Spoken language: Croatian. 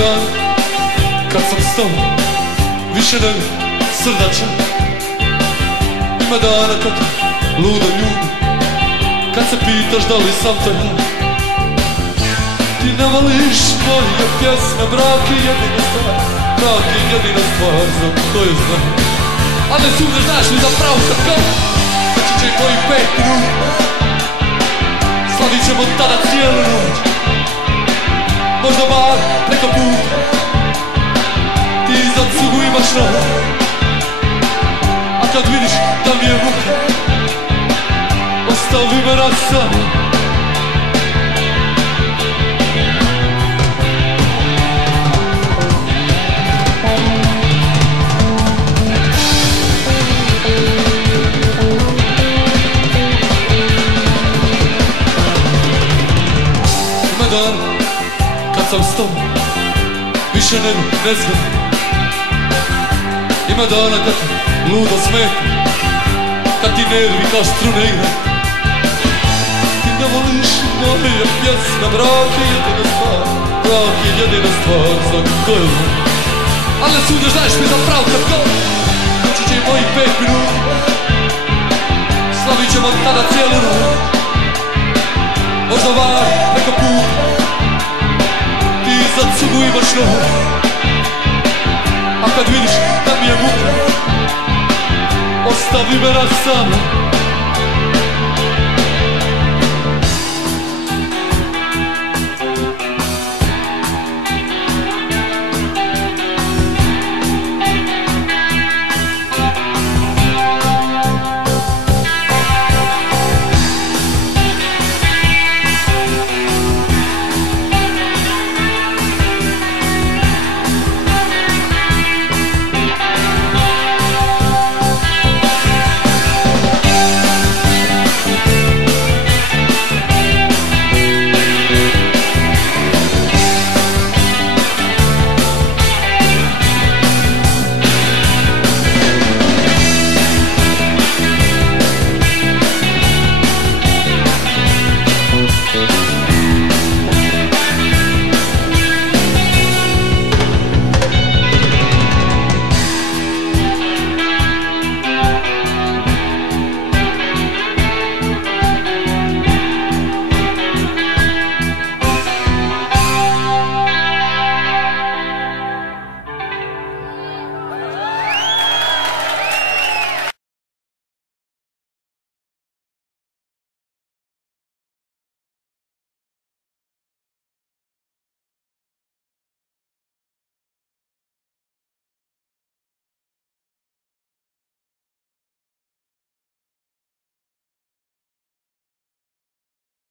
dan kad sam s tobom više nego srdačan. Ima dana kad te ludo ljubim, kad se pitaš da li sam to ja. Ti ne voliš moje pjesme, brak je jedina stvar, brak je jedina stvar za koju znam. A ne sumnjaš, znaš li zapravo kad kao doći će i moji 5 minuta, slavit ćemo tada cijelu noć, možda bar preko puta. Ti za cugu imaš noć, a kad vidiš da mi je muka, ostavi me na samo. Dan kad sam s tobom više nego nezgodno. Ima dana kad te ludo smeta, kad ti nervi kao strune igra. Ti ne voliš moje pjesme, brak je jedina stvar, brak je jedina stvar za koju znam. Ali ne sumnjaš, znaš mi zapravo kad god doći će i moji 5 minuta, slavit ćemo tada cijelu noć, možda var preko puta. Ti za cugu imaš noć, a kad vidiš da mi je muka, ostavi me na samo.